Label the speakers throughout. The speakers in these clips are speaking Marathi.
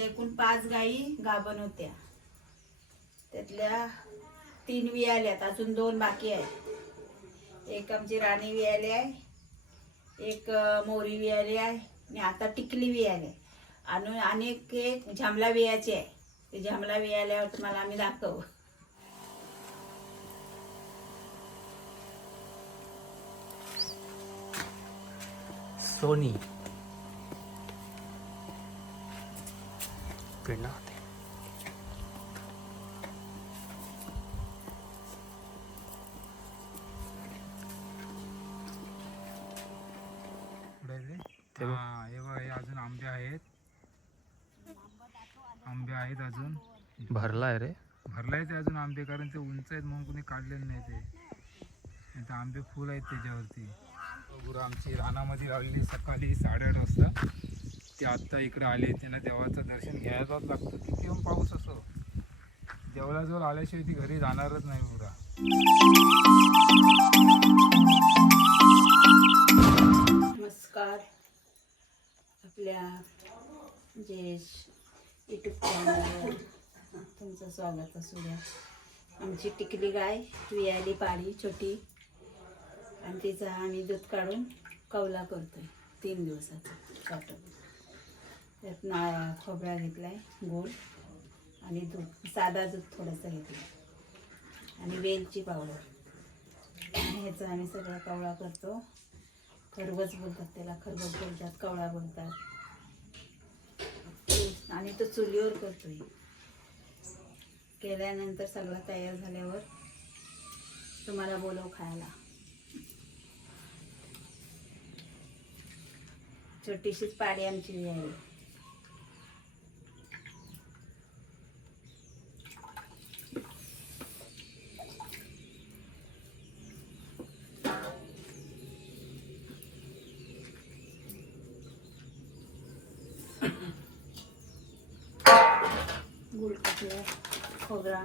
Speaker 1: आमच्या एकूण पाच गायी गाभण होत्या. त्यातल्या तीन वियाल्यात अजून दोन बाकी आहेत. एक आमची राणी वियाली आहे एक मोरी वियाली आहे आणि आता टिकली वियाली आहे. आणि आणि एक- एक झामला वियाची आहे. ते झामला वियाल्यावर तुम्हाला आम्ही दाखवू.
Speaker 2: सोनी. पिढा होते.
Speaker 3: हा हे बघ हे अजून आंबे आहेत. आंबे आहेत अजून.
Speaker 2: भरलाय रे.
Speaker 3: भरलाय ते अजून आंबे कारण ते उंच आहेत म्हणून कोणी काढलेले नाही ते. नाही तर आंबे फुल आहेत त्याच्यावरती. गुरु आमची रानामध्ये लावलेली सकाळी साडेआठ वाजता. ते आत्ता इकडे आले त्यांना देवाचं दर्शन घ्यायलाच लागतं. किती पण पाऊस असो देवळाजवळ आल्याशिवाय ती घरी जाणारच नाही पुरा.
Speaker 1: नमस्कार. आपल्या जे यूट्यूब चॅनलवर तुमचं स्वागत असू द्या. आमची टिकली गाय वियाली पाळी छोटी. आणि तिचा आम्ही दूध काढून कवला करतोय. तीन दिवसाचा काटून त्यात ना खोबरा घेतला आहे गोड. आणि दूध साधा दूध थोडंसं घेतलं आणि वेलची पावडर. ह्याचा आम्ही सगळा कवळा करतो. खरबच बोलतात त्याला खरबच बोलतात कवळा बोलतात. आणि तो चुलीवर करतोय. केल्यानंतर सगळा तयार झाल्यावर तुम्हाला बोलव खायला. छोटीशीच पाडी आमची आहे. गुळ खोबरा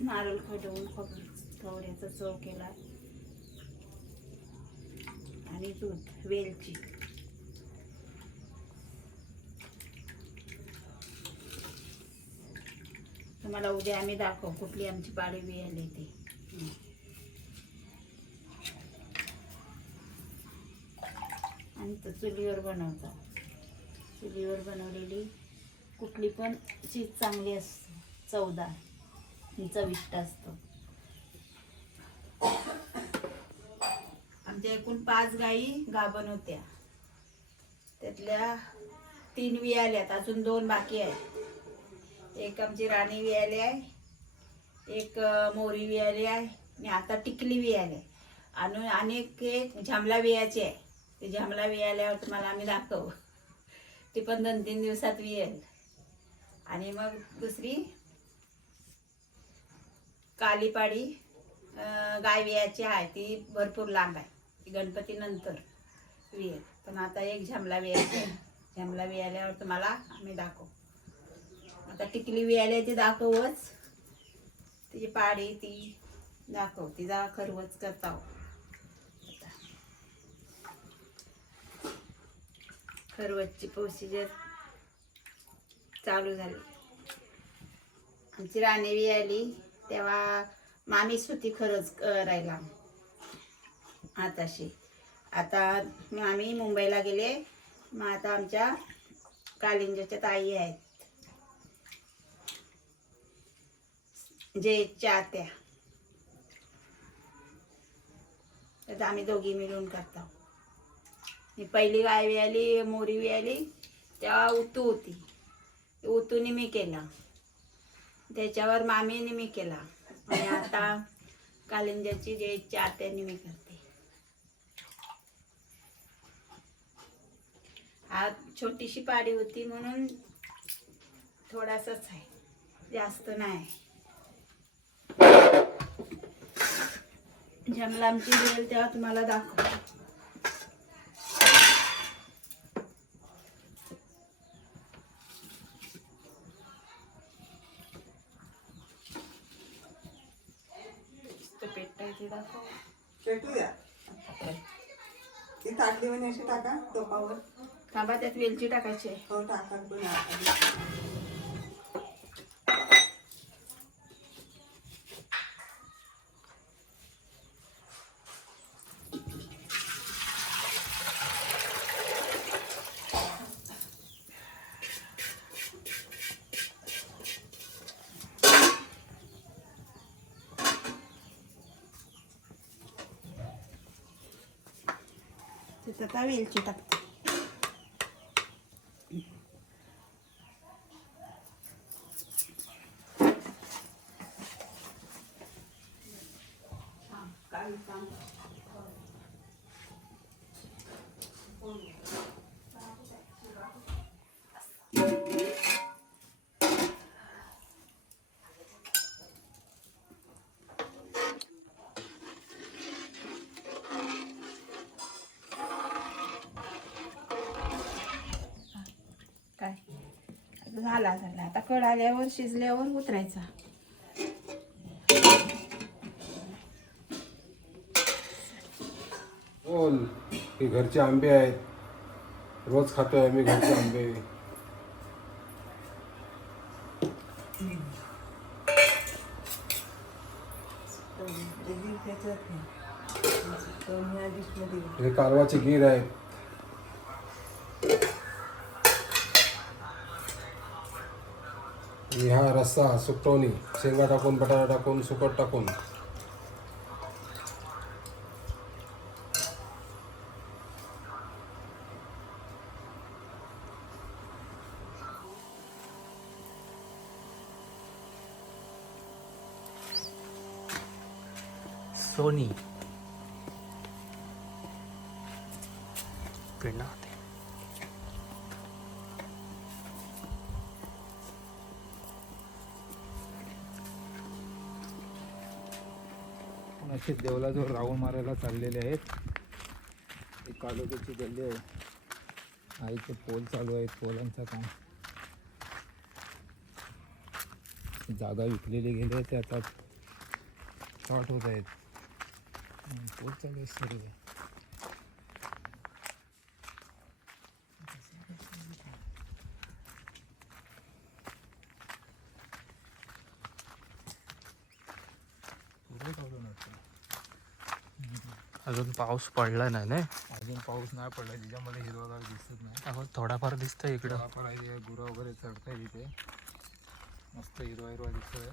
Speaker 1: नारळ खडवून खोबरं थोड्याचा चव केला आणि दूध वेलची तुम्हाला उद्या आम्ही दाखवू कुठली आमची पाळी वेळ येते आणि तो चुलीवर बनवतात चुलीवर बनवलेली कुठली पण चीज चांगली असते. चवदार. चविष्ट असतो. आमच्या एकूण पाच गाई गाभण होत्या. त्यातल्या तीन वियाल्यात अजून दोन बाकी आहेत. एक आमची राणी वियाली आहे. एक मोरी वियाली आहे. आणि आता टिकली वियाली आहे. आणि आणि एक झामला वियाची आहे. ते झामला वियाल्यावर तुम्हाला आम्ही दाखवू. ती पण दोन तीन दिवसात विયેल आणि मग दुसरी कालीपाडी गायवियाची गाय आहे ती भरपूर लांब आहे. ती गणपती नंतर विયેल पण आता एक झमला वियाची आहे. झमला वियाल्यावर तुम्हाला आम्ही दाखवू. आता टिकली वियाली आहे ती दाखवूच. तिची पाडी ती दाखव. तिचा खरवच करता हो. आता. प्रोसिजर चालू झाली. आमची राणेवी आली तेव्हा मामी सुती खरंच करायला आताशी आता मामी मुंबईला गेले. मग आता आमच्या कालिंजाच्या ताई आहेत. जे चात्या तर आम्ही दोघी मिळून करतो. मी पहिली गायवी आली मोरीवी आली तेव्हा उतू होती. उतूने मी केला. त्याच्यावर मामीने मी केला. आणि आता कालिंजाची जे इच्छा मी करते. हा छोटीशी पाडी होती म्हणून थोडासाच आहे. जास्त नाही. जमला आमची वेळ तेव्हा तुम्हाला दाखव दाखव.
Speaker 4: पेटू द्या ती ताटली म्हणे अशी टाका टोपावर.
Speaker 1: थांबा त्यात वेलची टाकायची आहे.
Speaker 4: हो टाका पण
Speaker 1: त्याच्यात आता वेलची टाकते झाला झाला आता कड आल्यावर शिजल्यावर उतरायचा.
Speaker 5: बोल हे घरचे आंबे आहेत. रोज खातोय आम्ही घरचे आंबे. हे कालवाचे गीर आहेत. आणि हा रस्सा सुकटवणी शेंगा टाकून बटाटा टाकून सुकट टाकून
Speaker 2: सोनी पेढा होते
Speaker 3: असे देवलाजवळ रावण मारायला चाललेले आहेत. एक कालोखीची गल्ली आहे. आईचे पोल चालू आहेत पोलांचं काम. जागा विकलेली गेली आहे ते आता शॉर्ट होत आहेत. पोल चालू आहेत सर्व पुढे चालू नसतं
Speaker 2: अजून पाऊस पडला नाही ना?
Speaker 3: अजून पाऊस नाही पडला जिच्यामध्ये हिरवागार दिसत नाही.
Speaker 2: अहो थोडाफार दिसतंय इकडं.
Speaker 3: थोडाफार आहे गुरं वगैरे चढताय इथे. मस्त हिरवा हिरवा दिसतोय.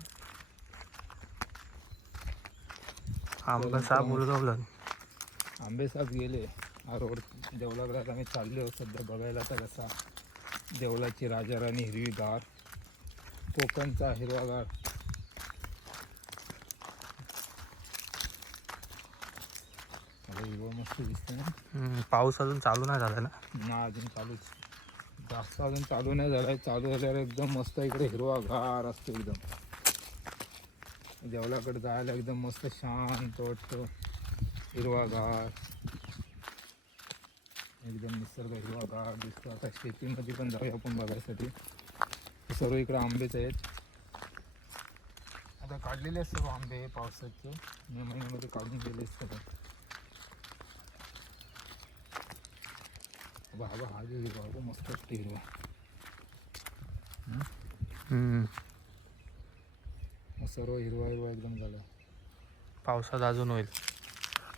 Speaker 2: आंबा साप उलगवला
Speaker 3: आंबे साहेब गेले. हा रोड देवलागडात आम्ही चाललो. सध्या बघायला तर कसा देवलाची राजाराणी हिरवीगार. कोकणचा हिरवागार.
Speaker 2: पाऊस अजून चालू नाही झाला ना?
Speaker 3: ना अजून चालूच. जास्त अजून चालू नाही झालाय. चालू झाल्यावर एकदम मस्त इकडे हिरवा गार असतो एकदम. देवलाकडे जायला एकदम मस्त शांत वाटतो. हिरवा गार एकदम निसर्ग हिरवा गार दिसतो. आता शेतीमध्ये पण जाऊया आपण बघायसाठी. सर्व इकडे आंबेच आहेत. आता काढलेले आहेत सर्व आंबे पावसाचे. मे महिन्यामध्ये काढून गेले सगळं. बाबा हा जो हिरवा तो मस्त वाटतो हिरवा सर्व हिरवा हिरवा एकदम झाला.
Speaker 2: पावसात अजून होईल.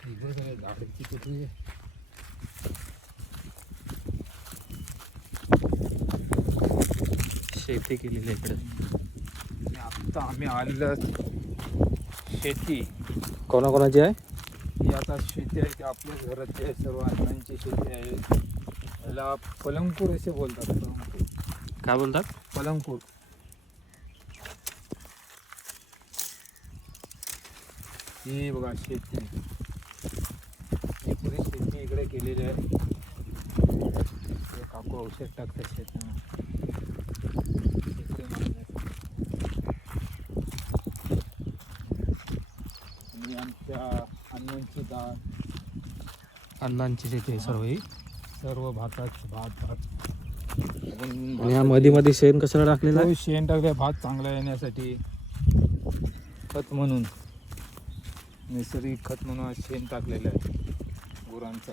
Speaker 3: हिरवं झालं झाडाची कुठे
Speaker 2: शेती केलेली आहे इकडे.
Speaker 3: आत्ता आम्ही आलेलं शेती.
Speaker 2: कोणाकोणाची आहे?
Speaker 3: ही आता शेती आहे ती आपल्याच घराची आहे सर्व अण्णांची शेती आहे. याला पलंगपूर असे बोलतात. पलंगपूर
Speaker 2: काय बोलतात?
Speaker 3: पलंगपूर. ही बघा शेती. ही पुरी शेती इकडे केलेली आहे. हे काकू औषध टाकतात. आणि आमच्या अण्णांची डाळ
Speaker 2: अण्णांची शेती आहे सर्व ही.
Speaker 3: सर्व भातात भात भात.
Speaker 2: आणि या मध्ये मध्ये शेण कशाला टाकलेलं आहे?
Speaker 3: शेण टाकले भात चांगला येण्यासाठी. खत म्हणून. नैसर्गिक खत म्हणून आज शेण टाकलेलं आहे गुरांचा.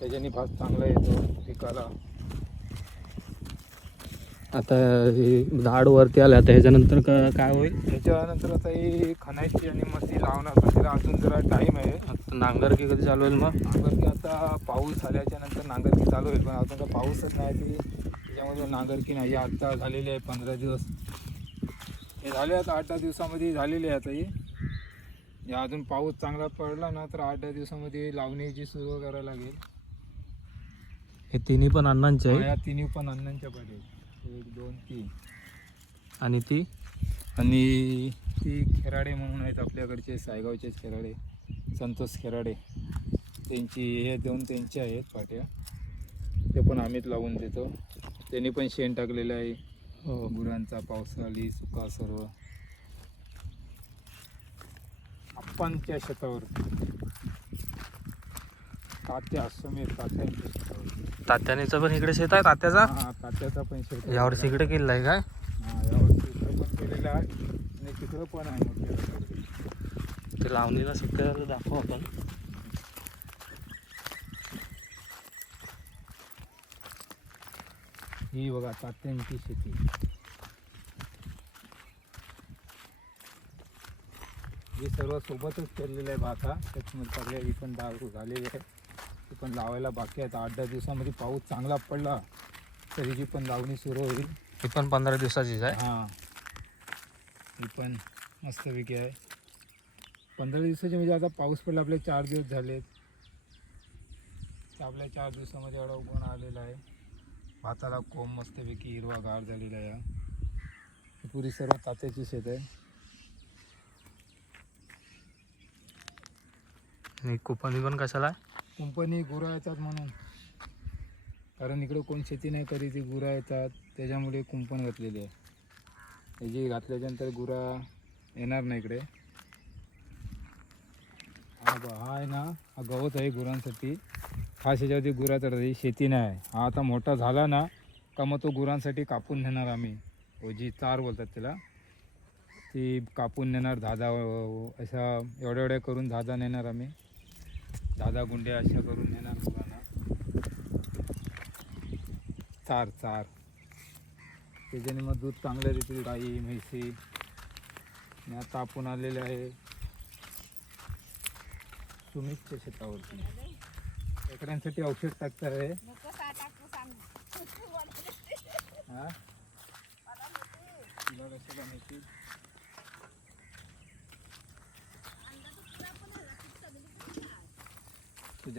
Speaker 3: त्याच्याने भात चांगला येतो पिकाला.
Speaker 2: आता हे झाड वरती आलं आता ह्याच्यानंतर का- काय होईल?
Speaker 3: त्याच्यानंतर आता ही खणायची आणि मग ती लावणार पण तिला अजून जरा टाईम आहे.
Speaker 2: आता नांगरकी कधी चालू होईल मग?
Speaker 3: नांगरकी आता पाऊस आल्याच्यानंतर नांगरकी चालू होईल पण अजून का पाऊसच नाही ती त्याच्यामध्ये नांगरकी नाही आता झालेली आहे पंधरा दिवस. हे झाले आता आठ दहा दिवसामध्ये झालेली आहे आता ही. हे अजून पाऊस चांगला पडला ना तर आठ दहा दिवसामध्ये लावणीची सुरू करायला लागेल.
Speaker 2: हे तिन्ही पण अण्णांचे आहे
Speaker 3: या तिन्ही पण अण्णांच्या पाठी. आहेत. एक दोन तीन.
Speaker 2: आणि ती?
Speaker 3: आणि ती खेराडे म्हणून आहेत आपल्याकडचे सायगावचेच खेराडे संतोष खेराडे. त्यांची हे दोन त्यांचे आहेत पाट्या. ते पण आम्हीच लावून देतो. त्यांनी पण शेण टाकलेलं आहे.
Speaker 2: हो.
Speaker 3: गुरांचा पावसाळी सुका सर्व. आप्पांच्या शेतावर. तात्या समेत तात्यांच्या शेतावर.
Speaker 2: तात्यानेचं पण इकडे शेत आहे तात्याचा?
Speaker 3: हा तात्याचा पण शेत आहे.
Speaker 2: यावर्षी इकडे केलेला आहे काय?
Speaker 3: हा यावर्षी इकडं पण केलेलं आहे. आणि तिकडं पण आहे.
Speaker 2: ते लावणीला शेतकऱ्याला दाखवू आपण.
Speaker 3: ही बघा तात्यांची शेती. हे सर्व सोबतच पेरलेलं आहे भात हा. त्याच्यामध्ये सगळ्या ही पण डाळ झालेली आहे. ती पण लावायला बाकी आहेत. आठ दहा दिवसामध्ये पाऊस चांगला पडला तर हिची पण लावणी सुरू होईल.
Speaker 2: ही पण पंधरा दिवसाचीच आहे.
Speaker 3: हां. ही पण मस्तपैकी आहे. पंधरा दिवसाचे म्हणजे आता पाऊस पडला आपले चार दिवस झालेत. आपल्या चार दिवसामध्ये एवढा उगवण आलेला आहे. भाताला कोंब मस्तपैकी हिरवा गार झालेला आहे पुरी सर्व तात्याची शेत आहे.
Speaker 2: आणि कुपनी पण कशाला? आहे
Speaker 3: कंपनी गुरा येतात म्हणून. कारण इकडं कोण शेती नाही करीत ती गुरा येतात. त्याच्यामुळे कुंपण घातलेली आहे. त्याची घातल्याच्यानंतर गुरा येणार नाही इकडे. हा बा हा आहे ना हा गवत आहे गुरांसाठी. खास ह्याच्यावरती गुरा तर शेती नाही. हा आता मोठा झाला ना का मग तो गुरांसाठी कापून नेणार आम्ही. जी चार बोलतात त्याला. ती कापून नेणार धादा अशा एवढ्या एवढ्या करून धादा नेणार आम्ही. दादा गुंड्या अशा करून नेणार मुलांना चार चार. त्याच्याने मग दूध चांगलं देतील गाई म्हैसी आणि आता आपण आलेले आहे सुमितच्या शेतावरती. लेकरांसाठी औषध टाकतात आहे. हा? कशाला माहिती.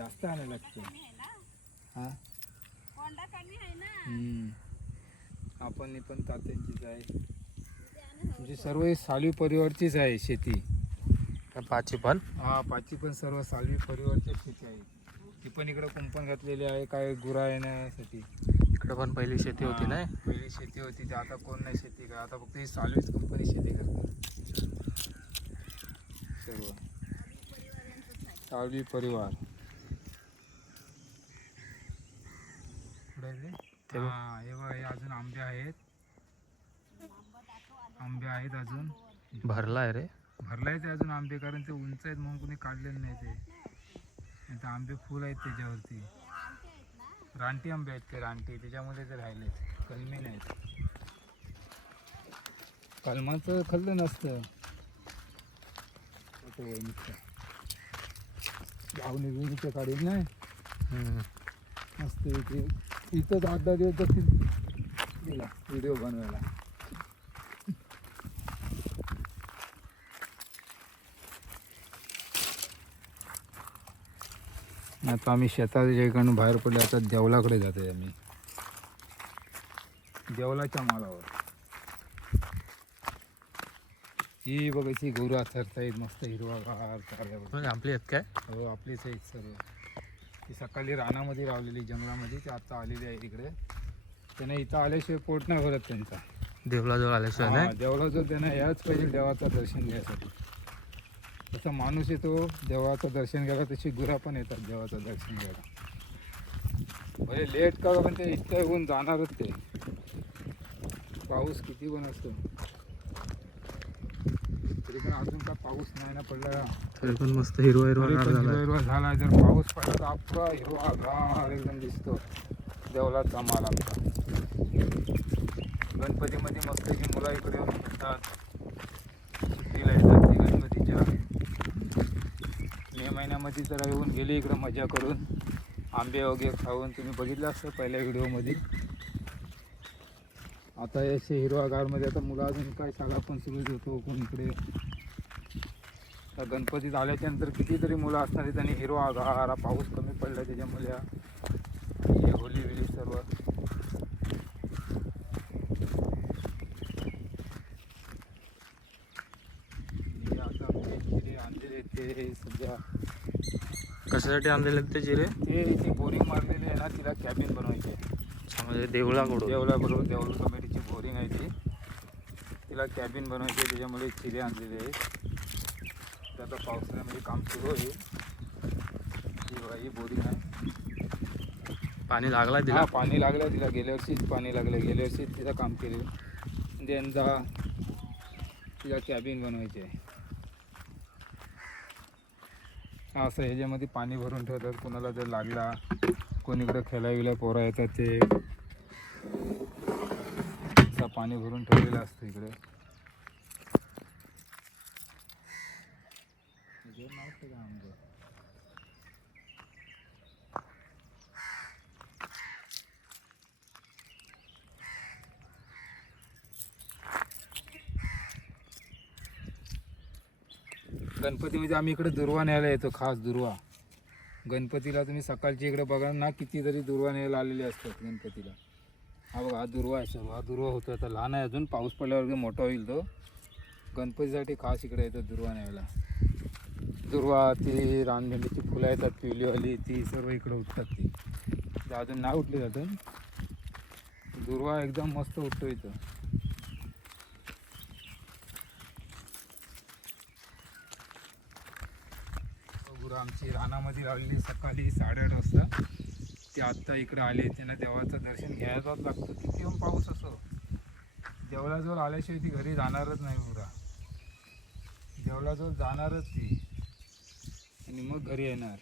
Speaker 3: जास्त आणायला लागतो. हा. आपण पण तात्यांचीच आहे. म्हणजे सर्व ही सालवी परिवारचीच आहे शेती.
Speaker 2: पाची पण?
Speaker 3: हा पाची पण सर्व सालवी परिवारचीच शेती आहे. ती पण इकडं कुंपण घातलेली आहे काय गुरा येण्यासाठी.
Speaker 2: इकडे पण पहिली शेती होती नाही?
Speaker 3: पहिली शेती होती ती आता कोण नाही शेती का आता फक्त ही सालवीच कंपनी शेती करते. सर्व. सालवी परिवार.
Speaker 2: बघ.
Speaker 3: हा हे बघ हे अजून आंबे आहेत. आंबे आहेत अजून.
Speaker 2: भरला आहे रे.
Speaker 3: भरलाय ते अजून आंबे कारण ते उंच आहेत म्हणून कोणी काढलेले नाही ते. आंबे फुल आहेत त्याच्यावरती. रानटी आंबे आहेत ते रानटी. त्याच्यामध्ये ते राहिलेत कलमी नाहीत. कलमाचं खाल्लं नसतं. बिवणीचं काढील नाही. मस्त इथंच आठ दहा दिवस जातील गेला व्हिडिओ बनवायला. आता आम्ही शेताच्या इकडून बाहेर पडले आता देवलाकडे जातोय आम्ही. देवलाच्या मालावर ही बघायची गौरा थरतायत मस्त हिरवागार
Speaker 2: मग आपली आहेत काय?
Speaker 3: हो आपलीच आहेत सर्व. ती सकाळी रानामध्ये लावलेली जंगलामध्ये ती आता आलेली आहे इकडे. त्यांना इथं आल्याशिवाय पोट नाही भरत त्यांचा.
Speaker 2: देवला जवळ आल्याशिवाय
Speaker 3: हा,
Speaker 2: नाही?
Speaker 3: देवळाचं त्यांना याच पाहिजे देवाचं दर्शन घ्यायसाठी. जसा माणूस येतो देवाचं दर्शन घ्यायला तशी गुरा पण येतात देवाचं दर्शन घ्यायला. म्हणजे लेट का पण ते इतकं येऊन जाणारच ते. पाऊस किती पण असतो. तरी पण अजून काय पाऊस नाही ना पडला
Speaker 2: तरी पण मस्त हिरवा हिरवा झाला
Speaker 3: हिरवा हिरवा झाला. जर पाऊस पडला तर अख्खा हिरवा गार एकदम दिसतो. देवलाचा माल आमचा. गणपतीमध्ये मस्त जी मुलं इकडे येऊन येतात सुट्टीला येतात ती गणपतीच्या. मे महिन्यामध्ये जरा येऊन गेली इकडं मजा करून. आंबे वगैरे खाऊन. तुम्ही बघितलं असतं पहिल्या व्हिडिओमध्ये. आता असे हिरवागारमध्ये आता मुलं अजून काय शाळा पण सुरू होतो कोण इकडे. आता गणपतीत आल्याच्यानंतर कितीतरी मुलं असणार आहेत आणि हिरवा गारा पाऊस कमी पडला त्याच्यामुळे हे होली बिली सर्व. ते सध्या
Speaker 2: कशासाठी आणलेले ते जिरे?
Speaker 3: ते जी बोरिंग मारलेली आहे ना तिला कॅबिन बनवायची
Speaker 2: अच्छा, म्हणजे देवळाकडून.
Speaker 3: देवला बरोबर देवळ कमिटीची बोरिंग आहे ती. तिला कॅबिन बनवायची त्याच्यामुळे चिरे आणलेले आहेत. ते आता पावसाळ्यामध्ये काम सुरू होईल. ही बघा, ही बोरिंग आहे.
Speaker 2: पाणी लागला तिला?
Speaker 3: पाणी लागलं तिला. गेल्या वर्षीच पाणी लागलं गेल्या वर्षीच तिचं काम केलं. म्हणजे यंदा तिला कॅबिन बनवायची आहे असं ह्याच्यामध्ये पाणी भरून ठेवतात. कोणाला जर लागला कोणीकडे खेळायला पोरा येतात ते. पाणी भरून ठेवलेलं असतं इकडे. याच्यावर नाव काय गणपतीमध्ये म्हणजे आम्ही इकडे दुर्वा न्यायला येतो खास दुर्वा. गणपतीला तुम्ही सकाळची इकडे बघा ना कितीतरी दुर्वा न्यायला आलेले असतात गणपतीला. हा बघा हा दुर्वा आहे सर्व हा दुर्वा होतो आता लहान आहे अजून पाऊस पडल्यावर मोठा होईल तो. गणपतीसाठी खास इकडे येतो दुर्वा न्यायला. दुर्वा ती रानभेंडीची फुलं येतात पिवलीवाली ती सर्व इकडं उठतात ती. अजून नाही उठली जातं दुर्वा एकदम मस्त उठतो इथं. गुरु आमची रानामध्ये लावलेली सकाळी साडेआठ वाजता. ते आत्ता इकडे आले त्यांना देवाचं दर्शन घ्यायलाच लागतं. किती पण पाऊस असो. देवळाजवळ आल्याशिवाय ती घरी जाणारच नाही पुरा देवळाजवळ जाणारच आणि मग घरी येणार.